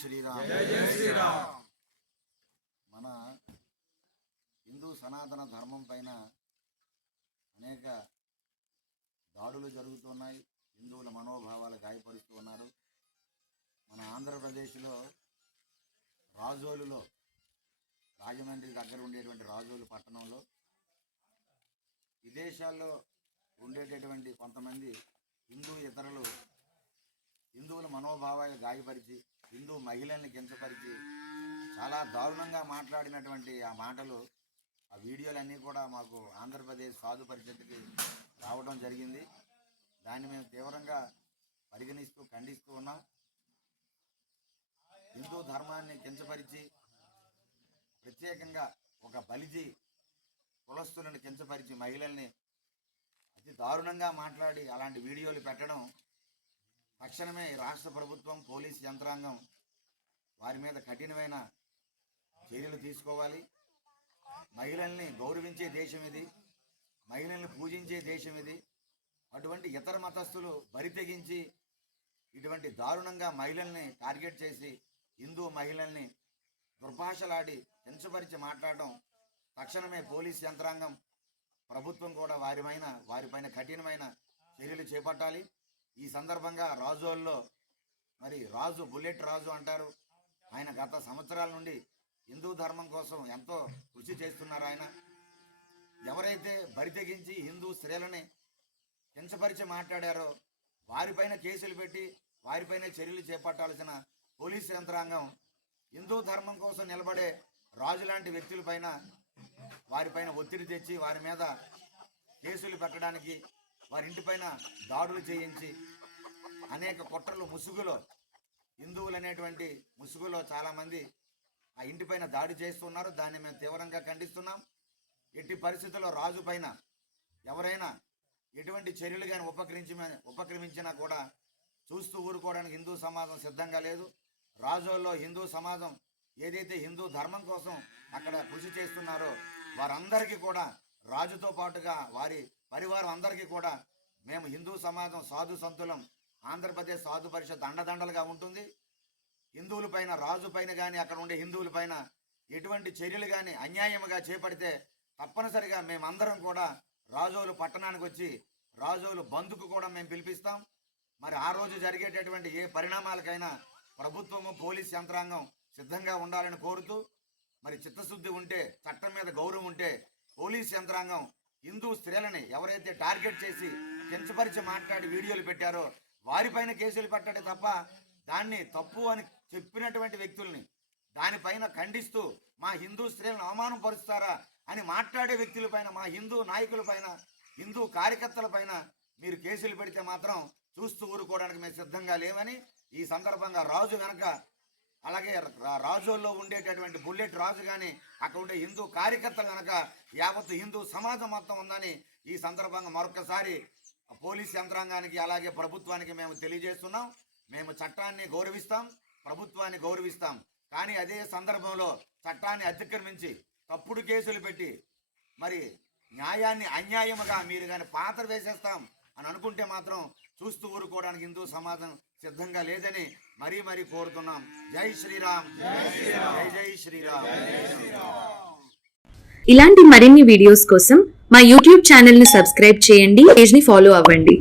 శ్రీరామ్. మన హిందూ సనాతన ధర్మం పైన అనేక దాడులు జరుగుతున్నాయి. హిందువుల మనోభావాలు గాయపరుస్తూ ఉన్నారు. మన ఆంధ్రప్రదేశ్లో రాజోలులో, రాజమండ్రి దగ్గర ఉండేటువంటి రాజోలు పట్టణంలో విదేశాల్లో ఉండేటటువంటి కొంతమంది ఇతరులు హిందువుల మనోభావాలు గాయపరిచి, హిందూ మహిళల్ని కించపరిచి చాలా దారుణంగా మాట్లాడినటువంటి ఆ మాటలు, ఆ వీడియోలన్నీ కూడా మాకు ఆంధ్రప్రదేశ్ సాధు పరిషత్తుకి రావడం జరిగింది. దాన్ని మేము తీవ్రంగా పరిగణిస్తూ ఖండిస్తూ ఉన్నాం. హిందూ ధర్మాన్ని కించపరిచి, ప్రత్యేకంగా ఒక బలిజీ కులస్తులను కించపరిచి మహిళల్ని అతి దారుణంగా మాట్లాడి అలాంటి వీడియోలు పెట్టడం తక్షణమే రాష్ట్ర ప్రభుత్వం, పోలీస్ యంత్రాంగం వారి మీద కఠినమైన చర్యలు తీసుకోవాలి. మహిళల్ని గౌరవించే దేశం ఇది, మహిళల్ని పూజించే దేశం ఇది. అటువంటి ఇతర మతస్థులు బరి తెగించి ఇటువంటి దారుణంగా మహిళల్ని టార్గెట్ చేసి హిందూ మహిళల్ని దుర్భాషలాడి కించపరిచి మాట్లాడడం తక్షణమే పోలీస్ యంత్రాంగం, ప్రభుత్వం కూడా వారిపైన కఠినమైన చర్యలు చేపట్టాలి. ఈ సందర్భంగా రాజోల్లో రాజు, బుల్లెట్ రాజు అంటారు, ఆయన గత సంవత్సరాల నుండి హిందూ ధర్మం కోసం ఎంతో కృషి చేస్తున్నారు. ఆయన ఎవరైతే బరి తెగించి హిందూ స్త్రీలని కించపరిచి మాట్లాడారో వారిపైన కేసులు పెట్టి వారిపైన చర్యలు చేపట్టాల్సిన పోలీసు యంత్రాంగం హిందూ ధర్మం కోసం నిలబడే రాజు లాంటి వ్యక్తులపైన వారిపైన ఒత్తిడి తెచ్చి వారి మీద కేసులు పెట్టడానికి, వారి ఇంటిపైన దాడులు చేయించి అనేక కుట్రలు ముసుగులో, హిందువులు అనేటువంటి ముసుగులో చాలామంది ఆ ఇంటిపైన దాడి చేస్తున్నారు. దాన్ని మేము తీవ్రంగా ఖండిస్తున్నాం. ఎట్టి పరిస్థితుల్లో రాజు పైన ఎవరైనా ఎటువంటి చర్యలు కానీ ఉపక్రమించినా కూడా చూస్తూ ఊరుకోవడానికి హిందూ సమాజం సిద్ధంగా లేదు. రాజోల్లో హిందూ సమాజం ఏదైతే హిందూ ధర్మం కోసం అక్కడ కృషి చేస్తున్నారో వారందరికీ కూడా, రాజుతో పాటుగా వారి పరివారం అందరికీ కూడా మేము హిందూ సమాజం, సాధు సంతులం, ఆంధ్రప్రదేశ్ సాధు పరిషత్ అండదండలుగా ఉంటుంది. హిందువులపైన, రాజు పైన కానీ అక్కడ ఉండే హిందువులపైన ఎటువంటి చర్యలు కానీ అన్యాయముగా చేపడితే తప్పనిసరిగా మేమందరం కూడా రాజోలు పట్టణానికి వచ్చి రాజోలు బంద్కు కూడా మేము పిలిపిస్తాం. ఆ రోజు జరిగేటటువంటి ఏ పరిణామాలకైనా ప్రభుత్వము, పోలీస్ యంత్రాంగం సిద్ధంగా ఉండాలని కోరుతూ, చిత్తశుద్ధి ఉంటే, చట్టం మీద గౌరవం ఉంటే పోలీస్ యంత్రాంగం హిందూ స్త్రీలని ఎవరైతే టార్గెట్ చేసి కించపరిచి మాట్లాడి వీడియోలు పెట్టారో వారిపైన కేసులు పెట్టడే తప్ప దాన్ని తప్పు అని చెప్పినటువంటి వ్యక్తుల్ని దానిపైన ఖండిస్తూ మా హిందూ స్త్రీలను అవమానం పరుస్తారా అని మాట్లాడే వ్యక్తులపైన, మా హిందూ నాయకులపైన, హిందూ కార్యకర్తలపైన మీరు కేసులు పెడితే మాత్రం చూస్తూ ఊరుకోవడానికి మేము సిద్ధంగా లేవని ఈ సందర్భంగా రాజు వెనక, అలాగే రాజోల్లో ఉండేటటువంటి బుల్లెట్ రాజు కానీ అక్కడ ఉండే హిందూ కార్యకర్తలు కనుక యావత్తు హిందూ సమాజం మొత్తం ఉందని ఈ సందర్భంగా మరొకసారి పోలీస్ యంత్రాంగానికి అలాగే ప్రభుత్వానికి మేము తెలియజేస్తున్నాం. మేము చట్టాన్ని గౌరవిస్తాం, ప్రభుత్వాన్ని గౌరవిస్తాం. కానీ అదే సందర్భంలో చట్టాన్ని అతిక్రమించి తప్పుడు కేసులు పెట్టి న్యాయాన్ని అన్యాయముగా మీరు కానీ పాత్ర వేసేస్తాం అని అనుకుంటే మాత్రం చూస్తూ ఊరుకోవడానికి హిందూ సమాజం సిద్ధంగా లేదని మరీ కోరుతున్నాం. జై శ్రీరామ్, జై శ్రీరామ్. ఇలాంటి మరిన్ని వీడియోస్ కోసం మా యూట్యూబ్ ఛానల్ ని సబ్స్క్రైబ్ చేయండి, పేజ్ ని ఫాలో అవ్వండి.